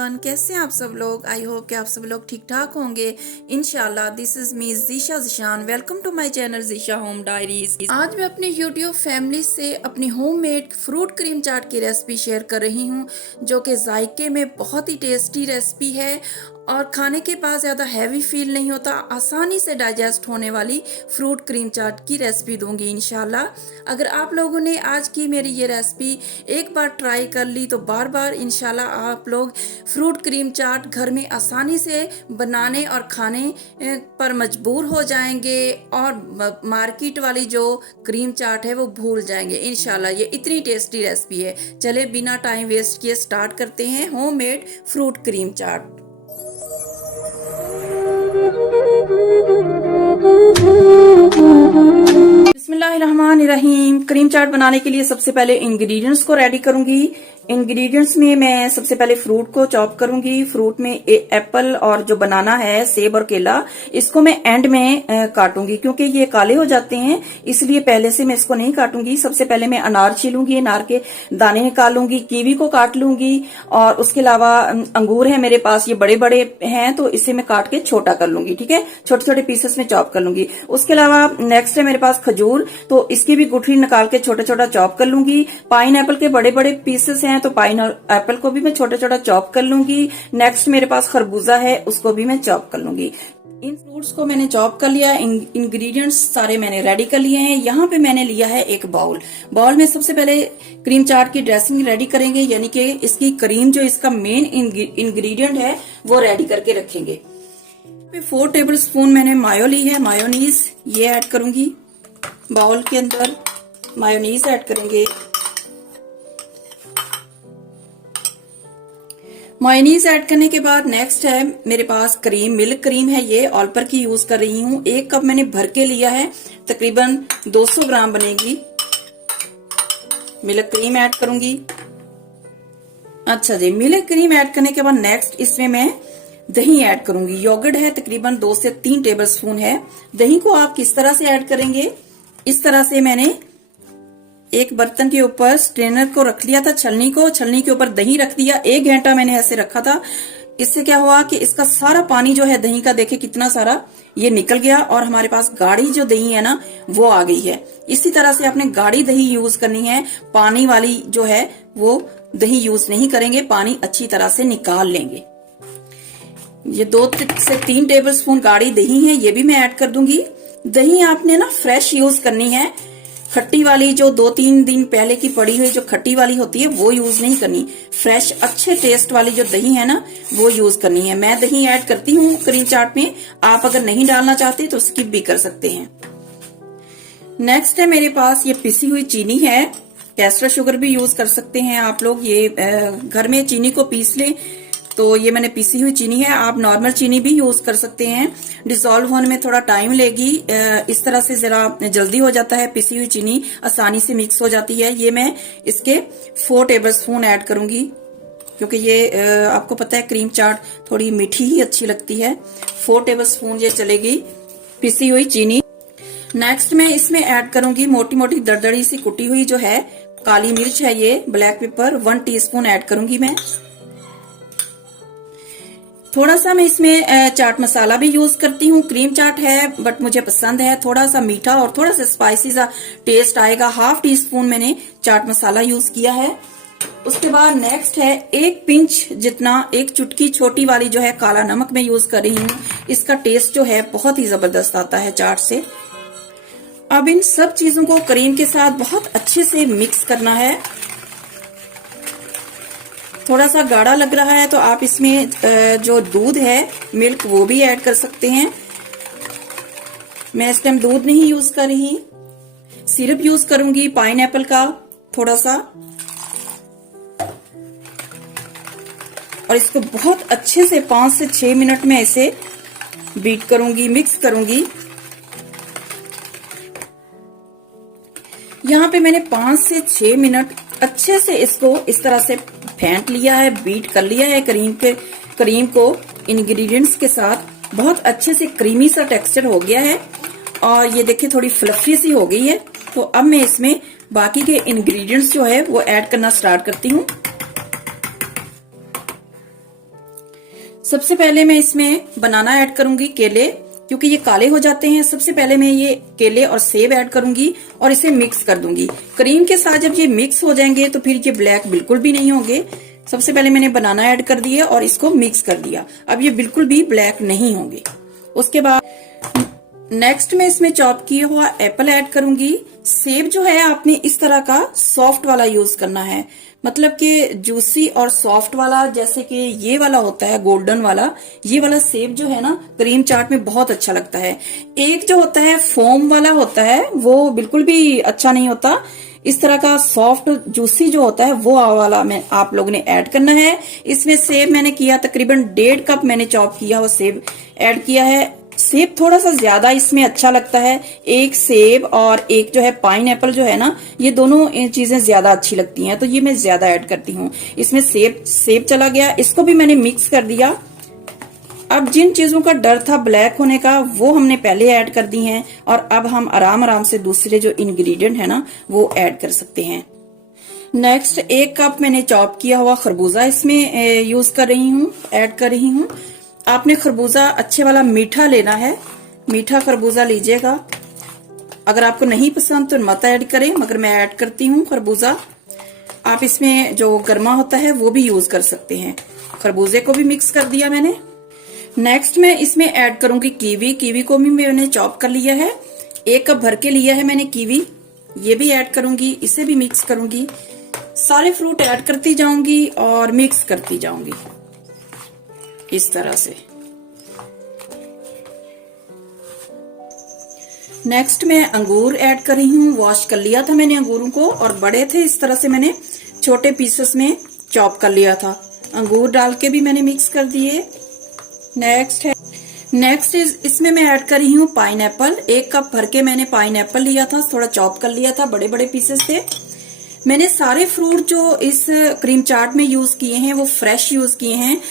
Everyone, कैसे हैं आप सब लोग। आई होप कि आप सब लोग ठीक ठाक होंगे इंशाल्लाह। This is me Zeesha Zeeshan. Welcome to my channel Zeesha home diaries. आज मैं अपनी यूट्यूब फैमिली से अपनी होममेड फ्रूट क्रीम चाट की रेसिपी शेयर कर रही हूँ, जो कि जायके में बहुत ही टेस्टी रेसिपी है और खाने के बाद ज़्यादा हैवी फील नहीं होता। आसानी से डाइजेस्ट होने वाली फ्रूट क्रीम चाट की रेसिपी दूंगी इंशाल्लाह। अगर आप लोगों ने आज की मेरी ये रेसिपी एक बार ट्राई कर ली तो बार बार इंशाल्लाह आप लोग फ्रूट क्रीम चाट घर में आसानी से बनाने और खाने पर मजबूर हो जाएंगे और मार्केट वाली जो क्रीम चाट है वो भूल जाएंगे इंशाल्लाह। ये इतनी टेस्टी रेसिपी है। चले बिना टाइम वेस्ट किए स्टार्ट करते हैं होममेड फ्रूट क्रीम चाट। बिस्मिल्लाहिर्रहमानिर्रहीम। क्रीम चाट बनाने के लिए सबसे पहले इंग्रेडिएंट्स को रेडी करूंगी। इंग्रेडिएंट्स में मैं सबसे पहले फ्रूट को चॉप करूंगी। फ्रूट में एप्पल और जो बनाना है, सेब और केला, इसको मैं एंड में काटूंगी क्योंकि ये काले हो जाते हैं, इसलिए पहले से मैं इसको नहीं काटूंगी। सबसे पहले मैं अनार छीलूंगी, अनार के दाने निकालूंगी, कीवी को काट लूंगी और उसके अलावा अंगूर है मेरे पास, ये बड़े बड़े हैं तो इसे मैं काट के छोटा कर लूंगी। ठीक है, छोटे छोटे पीसेस में चॉप कर लूंगी। उसके अलावा नेक्स्ट है मेरे पास खजूर, तो इसकी भी गुठली निकाल के छोटा छोटा चॉप कर लूंगी। पाइन एप्पल के बड़े बड़े पीसेस हैं तो पाइन एप्पल को भी मैं छोटा छोटा चॉप कर लूंगी। नेक्स्ट मेरे पास खरबूजा है, उसको भी मैं चॉप कर लूंगी। इन फ्रूट्स को मैंने चॉप कर लिया। इंग्रेडिएंट्स सारे मैंने रेडी कर लिए हैं। यहाँ पे मैंने लिया है एक बाउल में सबसे पहले क्रीम चाट की ड्रेसिंग रेडी करेंगे, यानी कि इसकी क्रीम जो इसका मेन इंग्रेडिएंट है वो रेडी करके रखेंगे। 4 टेबल स्पून मैंने मायो ली है, मायोनीज ये ऐड करूंगी। बाउल के अंदर मायोनीज ऐड करेंगे। मायोनीज ऐड करने के बाद नेक्स्ट है मेरे पास क्रीम, मिल्क क्रीम है, ये ऑलपर की यूज कर रही हूँ। 1 कप मैंने भर के लिया है, तकरीबन 200 ग्राम बनेगी। मिल्क क्रीम ऐड करूंगी। अच्छा जी, मिल्क क्रीम ऐड करने के बाद नेक्स्ट इसमें मैं दही ऐड करूंगी। योगर्ट है, तकरीबन 2 से 3 टेबल स्पून है। दही को आप किस तरह से ऐड करेंगे, इस तरह से मैंने एक बर्तन के ऊपर स्ट्रेनर को रख लिया था, छलनी के ऊपर दही रख दिया। 1 घंटा मैंने ऐसे रखा था। इससे क्या हुआ कि इसका सारा पानी जो है दही का, देखे कितना सारा ये निकल गया और हमारे पास गाढ़ी जो दही है ना वो आ गई है। इसी तरह से आपने गाढ़ी दही यूज करनी है, पानी वाली जो है वो दही यूज नहीं करेंगे, पानी अच्छी तरह से निकाल लेंगे। ये 2 से 3 टेबल स्पून गाढ़ी दही है, ये भी मैं ऐड कर दूंगी। दही आपने ना फ्रेश यूज करनी है, खट्टी वाली जो 2-3 दिन पहले की पड़ी हुई जो खट्टी वाली होती है वो यूज नहीं करनी। फ्रेश अच्छे टेस्ट वाली जो दही है ना वो यूज करनी है। मैं दही ऐड करती हूँ क्रीम चाट में, आप अगर नहीं डालना चाहते तो स्किप भी कर सकते हैं। नेक्स्ट है मेरे पास ये पिसी हुई चीनी है, कैस्टर शुगर भी यूज कर सकते हैं आप लोग। ये घर में चीनी को पीस ले तो ये मैंने पिसी हुई चीनी है, आप नॉर्मल चीनी भी यूज कर सकते हैं। डिसॉल्व होने में थोड़ा टाइम लेगी, इस तरह से जरा जल्दी हो जाता है, पिसी हुई चीनी आसानी से मिक्स हो जाती है। ये मैं इसके 4 टेबल स्पून ऐड करूंगी क्योंकि ये आपको पता है क्रीम चाट थोड़ी मीठी ही अच्छी लगती है। 4 टेबल स्पून ये चलेगी पिसी हुई चीनी। नेक्स्ट मैं इसमें ऐड करूंगी मोटी मोटी दरदरी सी कुटी हुई जो है काली मिर्च है, ये ब्लैक पेपर 1 टीस्पून ऐड करूंगी मैं। थोड़ा सा मैं इसमें चाट मसाला भी यूज करती हूँ। क्रीम चाट है बट मुझे पसंद है थोड़ा सा मीठा और थोड़ा सा स्पाइसी सा टेस्ट आएगा। 1/2 टीस्पून मैंने चाट मसाला यूज किया है। उसके बाद नेक्स्ट है 1 पिंच जितना, 1 चुटकी छोटी वाली जो है काला नमक मैं यूज कर रही हूँ। इसका टेस्ट जो है बहुत ही जबरदस्त आता है चाट से। अब इन सब चीजों को क्रीम के साथ बहुत अच्छे से मिक्स करना है। थोड़ा सा गाढ़ा लग रहा है तो आप इसमें जो दूध है, मिल्क, वो भी ऐड कर सकते हैं। मैं इस टाइम दूध नहीं यूज कर रही, सिरप यूज करूंगी पाइन एप्पल का थोड़ा सा, और इसको बहुत अच्छे से 5 से 6 मिनट में इसे बीट करूंगी, मिक्स करूंगी। यहाँ पे मैंने 5 से 6 मिनट अच्छे से इसको इस तरह से फेंट लिया है, बीट कर लिया है क्रीम को इंग्रेडिएंट्स के साथ। बहुत अच्छे से क्रीमी सा टेक्सचर हो गया है और ये देखिए थोड़ी फ्लफी सी हो गई है। तो अब मैं इसमें बाकी के इंग्रेडिएंट्स जो है वो ऐड करना स्टार्ट करती हूँ। सबसे पहले मैं इसमें बनाना ऐड करूंगी, केले, क्योंकि ये काले हो जाते हैं। सबसे पहले मैं ये केले और सेब ऐड करूंगी और इसे मिक्स कर दूंगी। क्रीम के साथ जब ये मिक्स हो जाएंगे तो फिर ये ब्लैक बिल्कुल भी नहीं होंगे। सबसे पहले मैंने बनाना ऐड कर दिया और इसको मिक्स कर दिया। अब ये बिल्कुल भी ब्लैक नहीं होंगे। उसके बाद नेक्स्ट मैं इसमें चॉप किया हुआ एप्पल ऐड करूंगी। सेब जो है आपने इस तरह का सॉफ्ट वाला यूज करना है, मतलब कि जूसी और सॉफ्ट वाला, जैसे कि ये वाला होता है गोल्डन वाला। ये वाला सेब जो है ना क्रीम चाट में बहुत अच्छा लगता है। एक जो होता है फोम वाला होता है वो बिल्कुल भी अच्छा नहीं होता। इस तरह का सॉफ्ट जूसी जो होता है वो वाला में आप लोगों ने ऐड करना है। इसमें सेब मैंने किया तकरीबन 1.5 कप मैंने चॉप किया हुआ सेब ऐड किया है। सेब थोड़ा सा ज्यादा इसमें अच्छा लगता है। एक सेब और एक जो है पाइन एप्पल जो है ना, ये दोनों चीजें ज्यादा अच्छी लगती हैं, तो ये मैं ज्यादा ऐड करती हूँ। इसमें सेब चला गया, इसको भी मैंने मिक्स कर दिया। अब जिन चीजों का डर था ब्लैक होने का वो हमने पहले ऐड कर दी हैं और अब हम आराम आराम से दूसरे जो इंग्रेडिएंट है ना वो ऐड कर सकते हैं। नेक्स्ट 1 कप मैंने चॉप किया हुआ खरबूजा इसमें यूज कर रही हूँ, ऐड कर रही हूँ। आपने खरबूजा अच्छे वाला मीठा लेना है, मीठा खरबूजा लीजिएगा। अगर आपको नहीं पसंद तो मत ऐड करें, मगर मैं ऐड करती हूँ खरबूजा। आप इसमें जो गर्मा होता है वो भी यूज कर सकते हैं। खरबूजे को भी मिक्स कर दिया मैंने। नेक्स्ट मैं इसमें ऐड करूंगी कीवी। कीवी को भी मैंने चॉप कर लिया है, 1 कप भर के लिया है मैंने कीवी। ये भी ऐड करूंगी, इसे भी मिक्स करूंगी। सारे फ्रूट ऐड करती जाऊंगी और मिक्स करती जाऊंगी इस तरह से। नेक्स्ट मैं अंगूर ऐड कर रही हूँ। वॉश कर लिया था मैंने अंगूरों को और बड़े थे, इस तरह से मैंने छोटे पीसेस में चॉप कर लिया था। अंगूर डाल के भी मैंने मिक्स कर दिए। नेक्स्ट इसमें मैं ऐड कर रही हूँ पाइन एप्पल। 1 कप भर के मैंने पाइन एप्पल लिया था, थोड़ा चॉप कर लिया था, बड़े बड़े पीसेस थे। मैंने सारे फ्रूट जो इस क्रीम चाट में यूज किए हैं वो फ्रेश यूज किए हैं।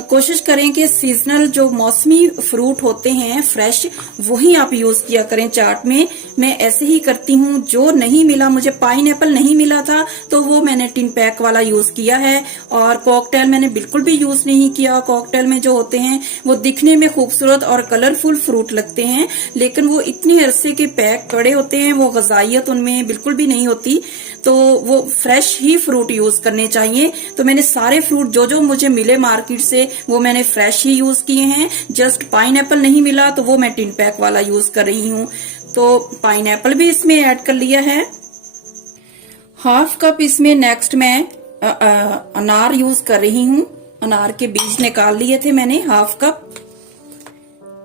कोशिश करें कि सीजनल जो मौसमी फ्रूट होते हैं फ्रेश, वही आप यूज किया करें चाट में। मैं ऐसे ही करती हूँ। जो नहीं मिला, मुझे पाइन एप्पल नहीं मिला था तो वो मैंने टिन पैक वाला यूज किया है। और कॉकटेल मैंने बिल्कुल भी यूज नहीं किया। कॉकटेल में जो होते हैं वो दिखने में खूबसूरत और कलरफुल फ्रूट लगते हैं, लेकिन वो इतनी अरसे के पैक पड़े होते हैं, वो गजाइत उनमें बिल्कुल भी नहीं होती। तो वो फ्रेश ही फ्रूट यूज करने चाहिए। तो मैंने सारे फ्रूट जो जो मुझे मिले मार्केट से वो मैंने फ्रेश ही यूज किए हैं। जस्ट पाइन एप्पल नहीं मिला तो वो मैं टिन पैक वाला यूज कर रही हूँ। तो पाइन एप्पल भी इसमें ऐड कर लिया है। 1/2 कप इसमें नेक्स्ट मैं अनार यूज कर रही हूँ। अनार के बीज निकाल लिए थे मैंने, 1/2 कप।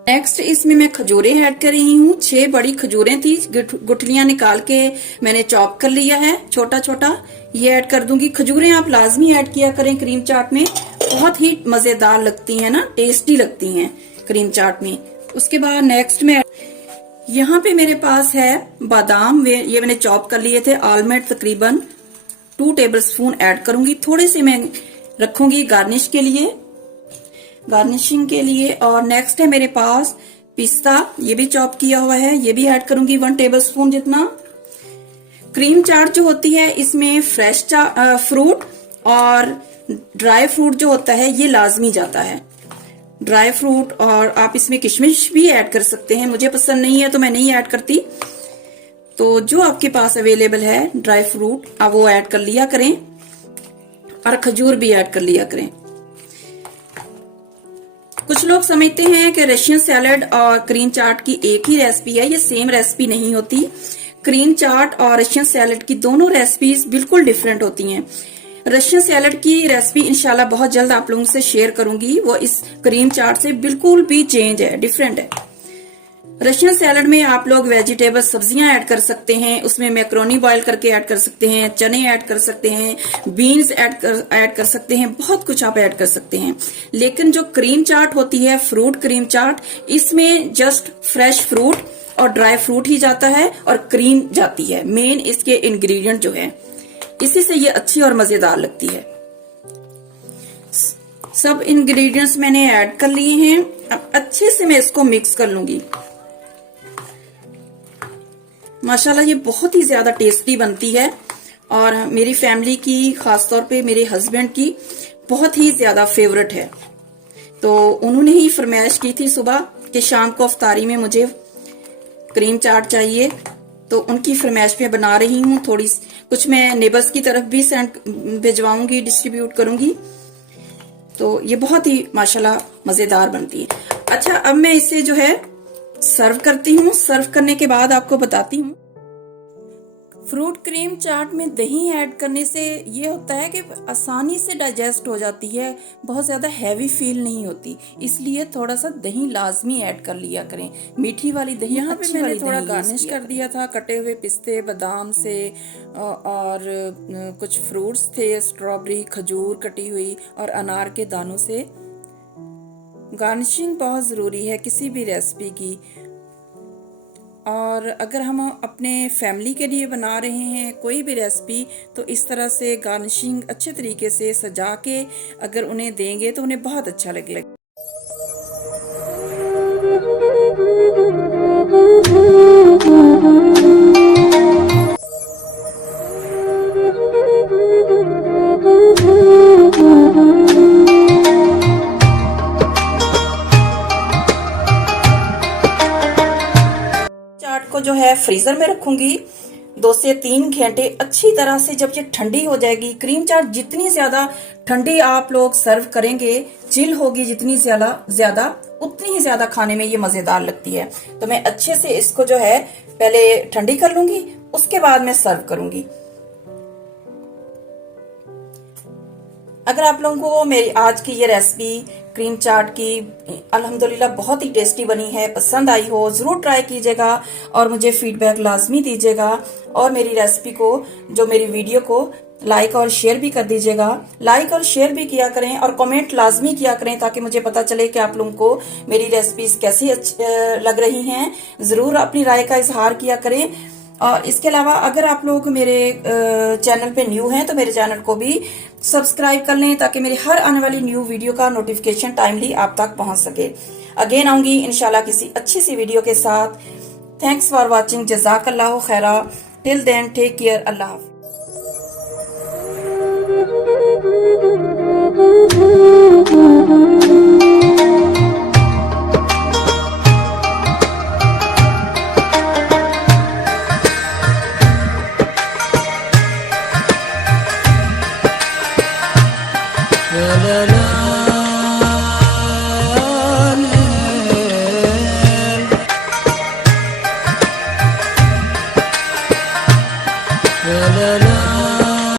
नेक्स्ट इसमें मैं खजूरें ऐड कर रही हूँ। 6 बड़ी खजूरें थी, गुठलियां निकाल के मैंने चॉप कर लिया है छोटा छोटा। ये ऐड कर दूंगी। खजूरें आप लाजमी ऐड किया करें क्रीम चाट में, बहुत ही मजेदार लगती हैं ना, टेस्टी लगती हैं क्रीम चाट में। उसके बाद नेक्स्ट में यहाँ पे मेरे पास है बादाम, ये मैंने चॉप कर लिए थे। आलमंड तकरीबन 2 टेबल स्पून ऐड करूंगी। थोड़े से मैं रखूंगी गार्निश के लिए, गार्निशिंग के लिए। और नेक्स्ट है मेरे पास पिस्ता, ये भी चॉप किया हुआ है, ये भी ऐड करूंगी 1 टेबल स्पून जितना। क्रीम चाट जो होती है इसमें फ्रेश फ्रूट और ड्राई फ्रूट जो होता है ये लाजमी जाता है। ड्राई फ्रूट, और आप इसमें किशमिश भी ऐड कर सकते हैं। मुझे पसंद नहीं है तो मैं नहीं ऐड करती। तो जो आपके पास अवेलेबल है ड्राई फ्रूट आप वो ऐड कर लिया करें, और खजूर भी ऐड कर लिया करें। कुछ लोग समझते हैं कि रशियन सैलेड और क्रीम चाट की एक ही रेसिपी है। ये सेम रेसिपी नहीं होती। क्रीम चाट और रशियन सैलेड की दोनों रेसिपीज बिल्कुल डिफरेंट होती हैं। रशियन सैलेड की रेसिपी इंशाल्लाह बहुत जल्द आप लोगों से शेयर करूंगी। वो इस क्रीम चाट से बिल्कुल भी चेंज है, डिफरेंट है। रशियन सैलेड में आप लोग वेजिटेबल सब्जियां ऐड कर सकते हैं, उसमें मैक्रोनी बॉईल करके ऐड कर सकते हैं, चने ऐड कर सकते हैं, बीन्स ऐड कर सकते हैं, बहुत कुछ आप ऐड कर सकते हैं। लेकिन जो क्रीम चाट होती है, फ्रूट क्रीम चाट, इसमें जस्ट फ्रेश फ्रूट और ड्राई फ्रूट ही जाता है और क्रीम जाती है। मेन इसके इंग्रेडिएंट जो है, इसी से ये अच्छी और मजेदार लगती है। सब इंग्रेडिएंट्स मैंने ऐड कर लिए हैं। अब अच्छे से मैं इसको मिक्स कर लूंगी। माशाल्लाह ये बहुत ही ज्यादा टेस्टी बनती है और मेरी फैमिली की, खासतौर पे मेरे हस्बैंड की बहुत ही ज्यादा फेवरेट है। तो उन्होंने ही फरमाइश की थी सुबह कि शाम को अफ्तारी में मुझे क्रीम चाट चाहिए, तो उनकी फरमाइश पे बना रही हूँ। थोड़ी कुछ मैं नेबर्स की तरफ भी सेंड भिजवाऊंगी, डिस्ट्रीब्यूट करूंगी। तो ये बहुत ही माशाल्लाह मजेदार बनती है। अच्छा, अब मैं इसे जो है सर्व करती हूँ। सर्व करने के बाद आपको बताती हूँ। फ्रूट क्रीम चाट में दही ऐड करने से ये होता है कि आसानी से डाइजेस्ट हो जाती है, बहुत ज़्यादा हैवी फील नहीं होती, इसलिए थोड़ा सा दही लाजमी ऐड कर लिया करें। मीठी वाली दही, यहाँ पे मैंने थोड़ा गार्निश कर दिया था कटे हुए पिस्ते बादाम से, और कुछ फ्रूट्स थे, स्ट्रॉबेरी, खजूर कटी हुई और अनार के दानों से। गार्निशिंग बहुत ज़रूरी है किसी भी रेसिपी की, और अगर हम अपने फैमिली के लिए बना रहे हैं कोई भी रेसिपी, तो इस तरह से गार्निशिंग अच्छे तरीके से सजा के अगर उन्हें देंगे तो उन्हें बहुत अच्छा लगेगा। चाट को जो है फ्रीजर में रखूंगी 2 से 3 घंटे अच्छी तरह से। जब ये ठंडी हो जाएगी, क्रीम चाट जितनी ज्यादा ठंडी आप लोग सर्व करेंगे, चिल होगी जितनी ज्यादा उतनी ही ज्यादा खाने में ये मजेदार लगती है। तो मैं अच्छे से इसको जो है पहले ठंडी कर लूंगी, उसके बाद मैं सर्व करूंगी। अगर आप लोगों को मेरी आज की ये रेसिपी क्रीम चाट की अल्हम्दुलिल्लाह बहुत ही टेस्टी बनी है, पसंद आई हो, जरूर ट्राई कीजिएगा और मुझे फीडबैक लाजमी दीजिएगा। और मेरी रेसिपी को, जो मेरी वीडियो को लाइक और शेयर भी कर दीजिएगा। लाइक और शेयर भी किया करें और कमेंट लाजमी किया करें, ताकि मुझे पता चले कि आप लोगों को मेरी रेसिपीज कैसी लग रही हैं। जरूर अपनी राय का इजहार किया करें। और इसके अलावा अगर आप लोग मेरे चैनल पे न्यू हैं तो मेरे चैनल को भी सब्सक्राइब कर लें, ताकि मेरी हर आने वाली न्यू वीडियो का नोटिफिकेशन टाइमली आप तक पहुंच सके। अगेन आऊंगी इंशाल्लाह किसी अच्छी सी वीडियो के साथ। थैंक्स फॉर वॉचिंग, जज़ाकल्लाहु खैरा। टिल देन टेक केयर, अल्लाह हाफ़िज़। la la